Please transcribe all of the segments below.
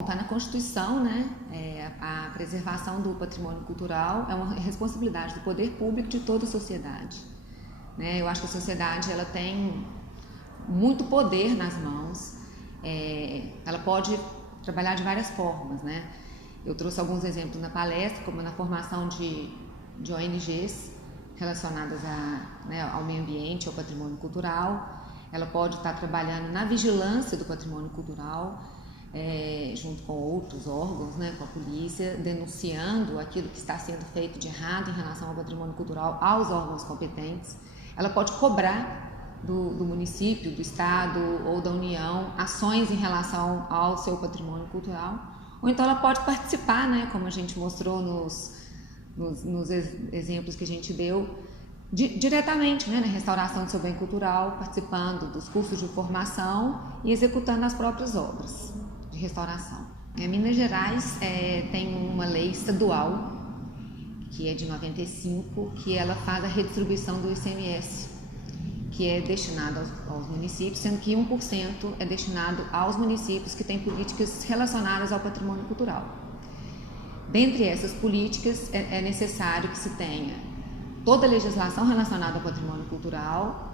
Está na Constituição, né? A preservação do patrimônio cultural é uma responsabilidade do poder público de toda a sociedade, né? Eu acho que a sociedade ela tem muito poder nas mãos, ela pode trabalhar de várias formas, né? Eu trouxe alguns exemplos na palestra, como na formação de ONGs relacionadas ao meio ambiente, ao patrimônio cultural. Ela pode estar trabalhando na vigilância do patrimônio cultural, junto com outros órgãos, né, com a polícia, denunciando aquilo que está sendo feito de errado em relação ao patrimônio cultural aos órgãos competentes. Ela pode cobrar do município, do estado ou da União ações em relação ao seu patrimônio cultural, ou então ela pode participar, né, como a gente mostrou nos exemplos que a gente deu, diretamente, né, na restauração do seu bem cultural, participando dos cursos de formação e executando as próprias obras de restauração. Minas Gerais tem uma lei estadual, que é de 95, que ela faz a redistribuição do ICMS, que é destinado aos municípios, sendo que 1% é destinado aos municípios que têm políticas relacionadas ao patrimônio cultural. Dentre essas políticas, é necessário que se tenha toda a legislação relacionada ao patrimônio cultural,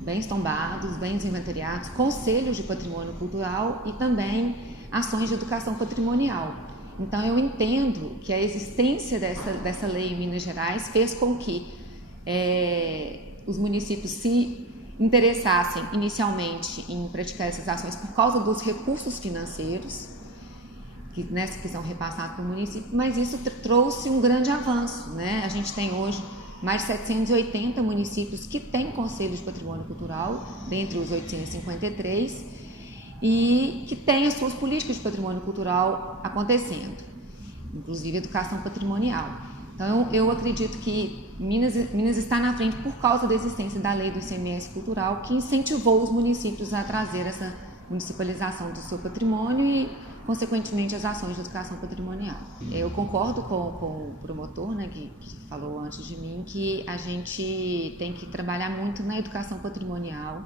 bens tombados, bens inventariados, conselhos de patrimônio cultural e também ações de educação patrimonial. Então, eu entendo que a existência dessa lei em Minas Gerais fez com que os municípios se interessassem inicialmente em praticar essas ações por causa dos recursos financeiros que são repassados para o município, mas isso trouxe um grande avanço, né? A gente tem hoje mais de 780 municípios que têm conselho de patrimônio cultural, dentre os 853, e que têm as suas políticas de patrimônio cultural acontecendo, inclusive educação patrimonial. Então, eu acredito que Minas está na frente por causa da existência da lei do ICMS cultural, que incentivou os municípios a trazer essa municipalização do seu patrimônio e, consequentemente, as ações de educação patrimonial. Eu concordo com o promotor, né, que falou antes de mim, que a gente tem que trabalhar muito na educação patrimonial,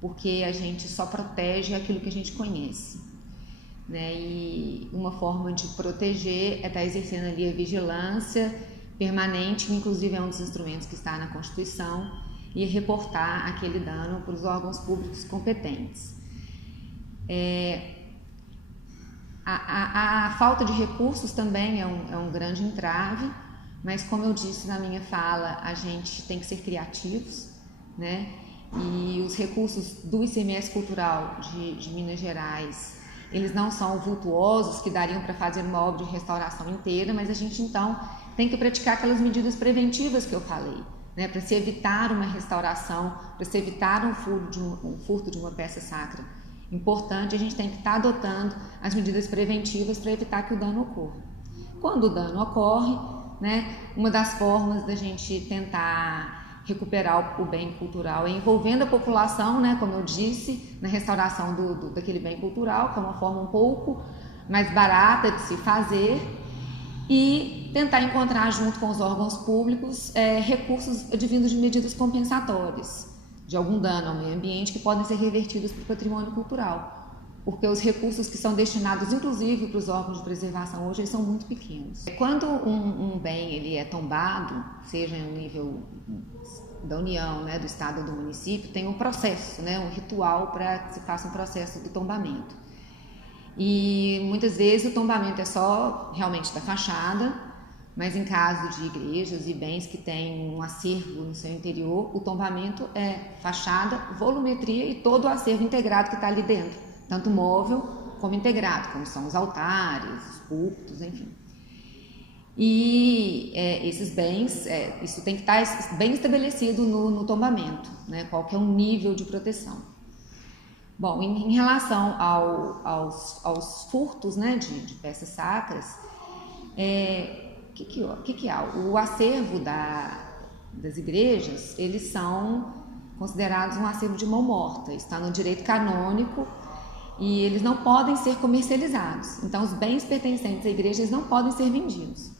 porque a gente só protege aquilo que a gente conhece, né? E uma forma de proteger é estar exercendo ali a vigilância permanente, que inclusive é um dos instrumentos que está na Constituição, e reportar aquele dano para os órgãos públicos competentes. A falta de recursos também é um grande entrave, mas como eu disse na minha fala, a gente tem que ser criativos, né? E os recursos do ICMS cultural de Minas Gerais, eles não são vultuosos que dariam para fazer uma obra de restauração inteira, mas a gente então tem que praticar aquelas medidas preventivas que eu falei, né? Para se evitar uma restauração, para se evitar um furto de uma peça sacra importante, a gente tem que estar adotando as medidas preventivas para evitar que o dano ocorra. Quando o dano ocorre, né, uma das formas da gente tentar recuperar o bem cultural é envolvendo a população, né, como eu disse, na restauração daquele bem cultural, que é uma forma um pouco mais barata de se fazer, e tentar encontrar junto com os órgãos públicos recursos advindos de medidas compensatórias de algum dano ao meio ambiente que podem ser revertidos para o patrimônio cultural, porque os recursos que são destinados inclusive para os órgãos de preservação hoje eles são muito pequenos. Quando um bem ele é tombado, seja no nível da União, né, do Estado ou do município, tem um processo, né, um ritual para que se faça um processo do tombamento. E muitas vezes o tombamento é só realmente da fachada, mas em caso de igrejas e bens que têm um acervo no seu interior, o tombamento é fachada, volumetria e todo o acervo integrado que está ali dentro, tanto móvel como integrado, como são os altares, os púlpitos, enfim. E esses bens, isso tem que estar bem estabelecido no tombamento, né, qual que é o nível de proteção. Bom, em relação aos furtos, né, de peças sacras, que há? O acervo das igrejas, eles são considerados um acervo de mão morta, está no direito canônico e eles não podem ser comercializados. Então, os bens pertencentes à igreja eles não podem ser vendidos,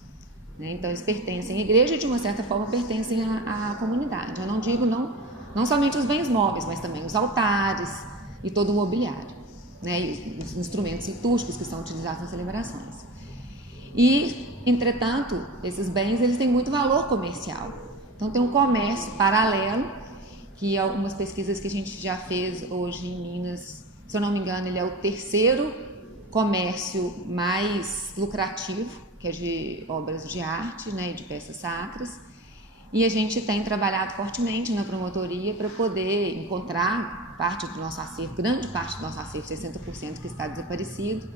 né? Então, eles pertencem à igreja e, de uma certa forma, pertencem à comunidade. Eu não digo não somente os bens móveis, mas também os altares e todo o mobiliário. né, e os instrumentos litúrgicos que são utilizados nas celebrações. E, entretanto, esses bens eles têm muito valor comercial. Então tem um comércio paralelo, que algumas pesquisas que a gente já fez hoje em Minas, se eu não me engano, ele é o terceiro comércio mais lucrativo, que é de obras de arte, né, e de peças sacras. E a gente tem trabalhado fortemente na promotoria para poder encontrar parte do nosso acervo, grande parte do nosso acervo, 60% que está desaparecido.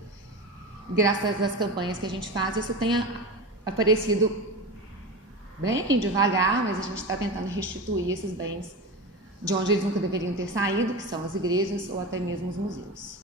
Graças às campanhas que a gente faz, isso tem aparecido bem devagar, mas a gente está tentando restituir esses bens de onde eles nunca deveriam ter saído, que são as igrejas ou até mesmo os museus.